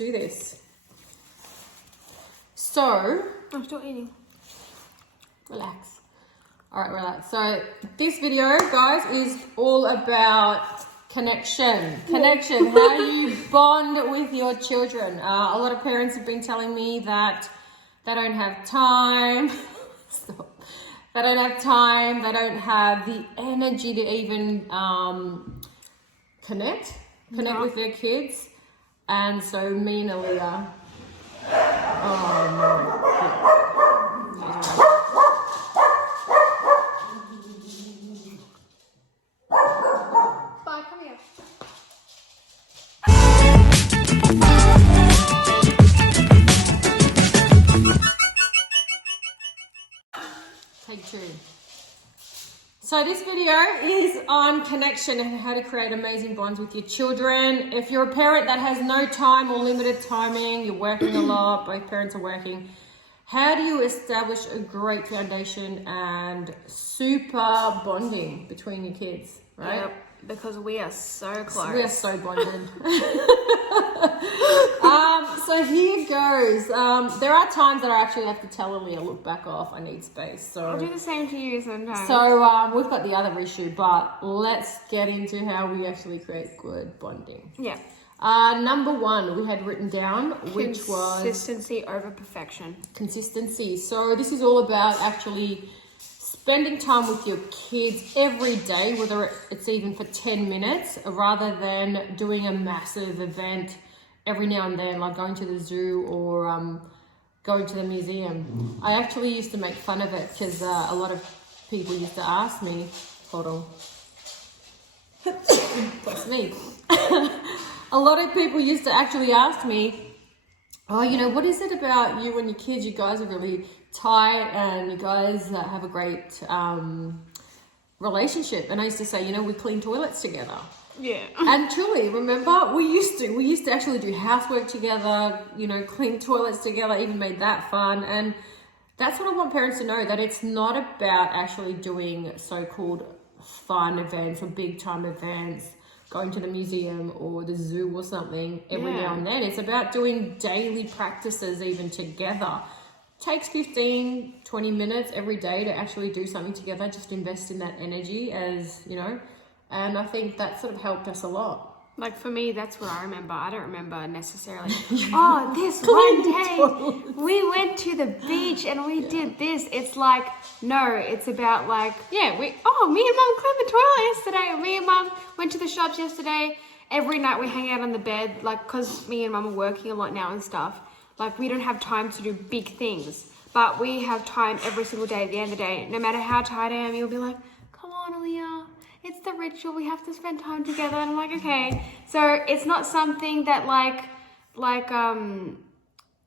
do this. So, I'm still eating. Relax. All right, relax. So this video, guys, is all about connection. Connection, how you bond with your children. A lot of parents have been telling me that they don't have time. Stop. They don't have time. They don't have the energy to even connect with their kids. And so me and Aaliyah, Bye, come here. Take two. So this video is on connection and how to create amazing bonds with your children. If you're a parent that has no time or limited timing, you're working a lot, both parents are working, how do you establish a great foundation and super bonding between your kids, right? Yep, because we are so close. We are so bonded. So here goes. There are times that I actually have to tell Aaliyah, look, back off, I need space. So I'll do the same to you sometimes. So we've got the other issue, but let's get into how we actually create good bonding. Yeah. Number one, we had written down, which was consistency over perfection. Consistency. So this is all about actually spending time with your kids every day, whether it's even for 10 minutes, rather than doing a massive event every now and then, like going to the zoo or going to the museum. I actually used to make fun of it because a lot of people used to ask me, hold on, that's me. A lot of people used to actually ask me, oh, you know, what is it about you and your kids? You guys are really tight and you guys have a great relationship. And I used to say, you know, we clean toilets together. Yeah. And truly, remember, we used to actually do housework together, you know, clean toilets together, even made that fun. And that's what I want parents to know, that it's not about actually doing so-called fun events or big time events, going to the museum or the zoo or something every now and then. It's about doing daily practices even together. Takes 15, 20 minutes every day to actually do something together. Just invest in that energy, as you know. And I think that sort of helped us a lot. Like for me, that's what I remember. I don't remember necessarily, oh, this one day we went to the beach and we did this. It's like, no, it's about like, me and mum cleaned the toilet yesterday. Me and mum went to the shops yesterday. Every night we hang out on the bed, like, because me and mum are working a lot now and stuff. Like, we don't have time to do big things, but we have time every single day. At the end of the day, no matter how tired I am, you'll be like, come on, Aaliyah. It's the ritual, we have to spend time together. And I'm like, okay. So it's not something that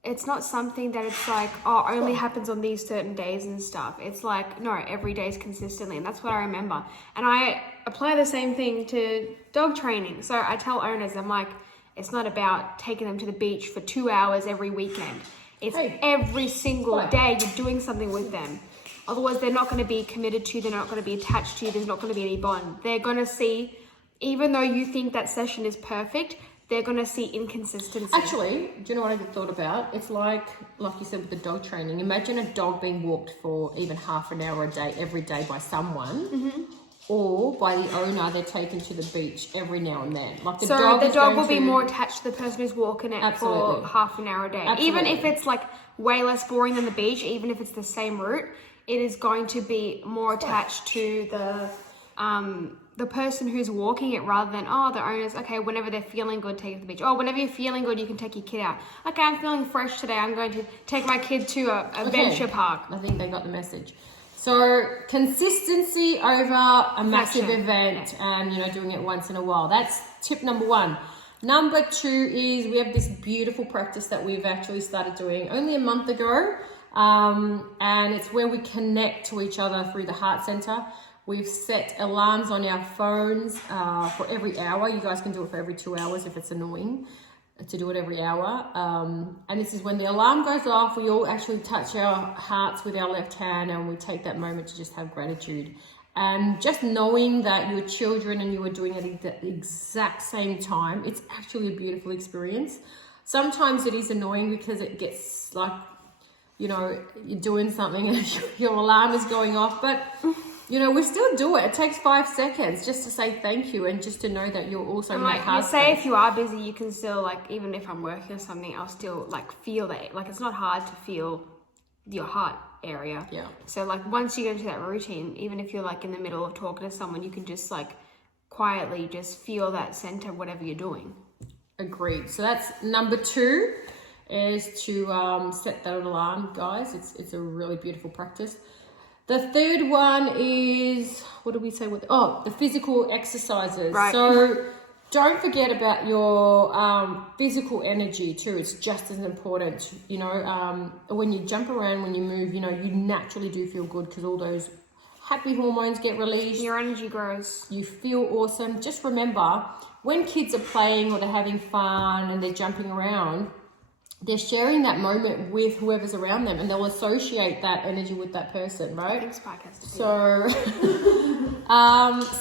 it's not something that it's like, oh, only happens on these certain days and stuff. It's like, no, every day is consistently. And that's what I remember. And I apply the same thing to dog training. So I tell owners, I'm like, it's not about taking them to the beach for 2 hours every weekend. It's every single day you're doing something with them. Otherwise, they're not going to be committed to you. They're not going to be attached to you. There's not going to be any bond. They're going to see, even though you think that session is perfect, they're going to see inconsistency. Actually, do you know what I thought about? It's like you said with the dog training. Imagine a dog being walked for even half an hour a day, every day by someone, or by the owner. They're taken to the beach every now and then. Like the dog will be more attached to the person who's walking it for half an hour a day. Absolutely. Even if it's like way less boring than the beach, even if it's the same route, it is going to be more attached to the person who's walking it, rather than, the owners, okay, whenever they're feeling good, take it to the beach. Oh, whenever you're feeling good, you can take your kid out. Okay, I'm feeling fresh today. I'm going to take my kid to a venture park. I think they got the message. So consistency over a massive event and, you know, doing it once in a while. That's tip number one. Number two is we have this beautiful practice that we've actually started doing only a month ago. And it's where we connect to each other through the Heart Center. We've set alarms on our phones for every hour. You guys can do it for every 2 hours if it's annoying to do it every hour. And this is when the alarm goes off, we all actually touch our hearts with our left hand and we take that moment to just have gratitude. And just knowing that your children and you are doing it at the exact same time, it's actually a beautiful experience. Sometimes it is annoying because it gets like, you know, you're doing something and your alarm is going off, but you know, we still do it. It takes 5 seconds just to say thank you and just to know that you're also And my like you husband. say, if you are busy, you can still like, even if I'm working or something, I'll still like feel that. Like it's not hard to feel your heart area. Yeah. So like once you get into that routine, even if you're like in the middle of talking to someone, you can just like quietly just feel that center, whatever you're doing. Agreed. So that's number 2, is to set that alarm, guys. It's a really beautiful practice. The third one is, what do we say? The physical exercises. Right. So don't forget about your physical energy too. It's just as important. You know, when you jump around, when you move, you know, you naturally do feel good because all those happy hormones get released. Your energy grows. You feel awesome. Just remember, when kids are playing or they're having fun and they're jumping around, they're sharing that moment with whoever's around them and they'll associate that energy with that person, right? Thanks, podcast. So,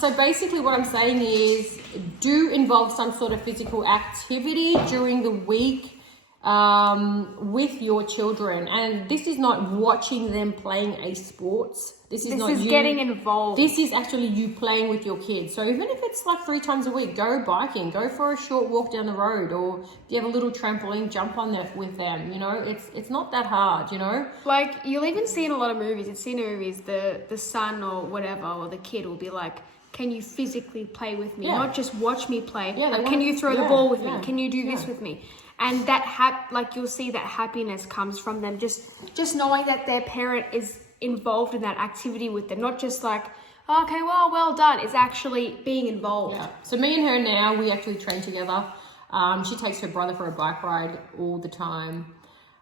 so basically what I'm saying is do involve some sort of physical activity during the week with your children. And this is not watching them playing a sports. This is getting involved. This is actually you playing with your kids. So even if it's like 3 times a week, go biking, go for a short walk down the road, or if you have a little trampoline, jump on that with them. You know, it's not that hard, you know? Like you'll even see in a lot of movies, the son or whatever, or the kid will be like, can you physically play with me? Yeah. Not just watch me play. Yeah, like, can you throw the ball with me? Can you do this yeah. with me? And that like you'll see that happiness comes from them just knowing that their parent is involved in that activity with them, not just like, oh, okay, well done. It's actually being involved. Yeah. So me and her now, we actually train together. She takes her brother for a bike ride all the time.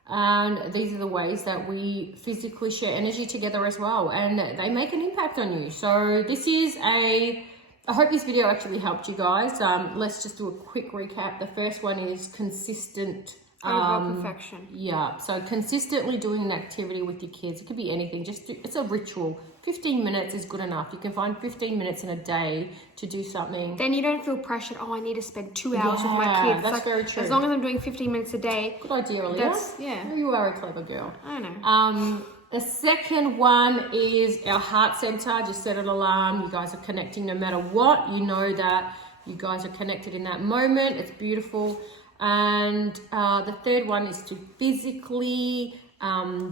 And these are the ways that we physically share energy together as well. And they make an impact on you. So this is I hope this video actually helped you guys. Let's just do a quick recap. The first one is consistent. Over perfection. Yeah, so consistently doing an activity with your kids. It could be anything. It's a ritual. 15 minutes is good enough. You can find 15 minutes in a day to do something. Then you don't feel pressured. Oh, I need to spend 2 hours with my kids. That's very true. As long as I'm doing 15 minutes a day. Good idea, Olivia. Yeah. You are a clever girl. I know. The second one is our heart center. Just set an alarm. You guys are connecting no matter what. You know that you guys are connected in that moment. It's beautiful. And the third one is to physically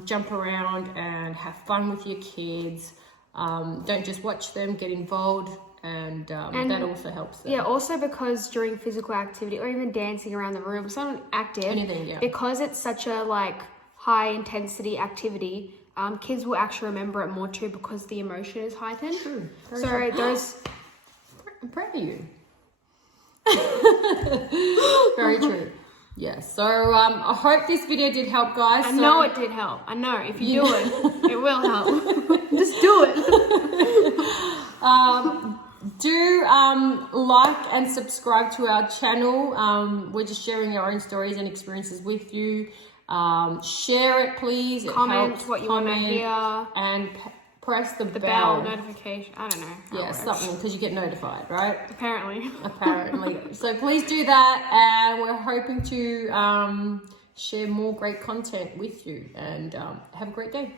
jump around and have fun with your kids. Don't just watch them, get involved, and that also helps them. Yeah, also because during physical activity or even dancing around the room, something active, Anything, yeah. because it's such a like high intensity activity, kids will actually remember it more too because the emotion is heightened. True. So those. I'm proud of you. Very true. Yeah, so I hope this video did help, guys. I know it did help. I know if you do it, it will help. Just do it. Like and subscribe to our channel. We're just sharing our own stories and experiences with you. Share it, please. Comment helps. what you want to hear. And press the bell notification. I don't know. Yeah, something, because you get notified, right? Apparently. So please do that, and we're hoping to share more great content with you, and have a great day.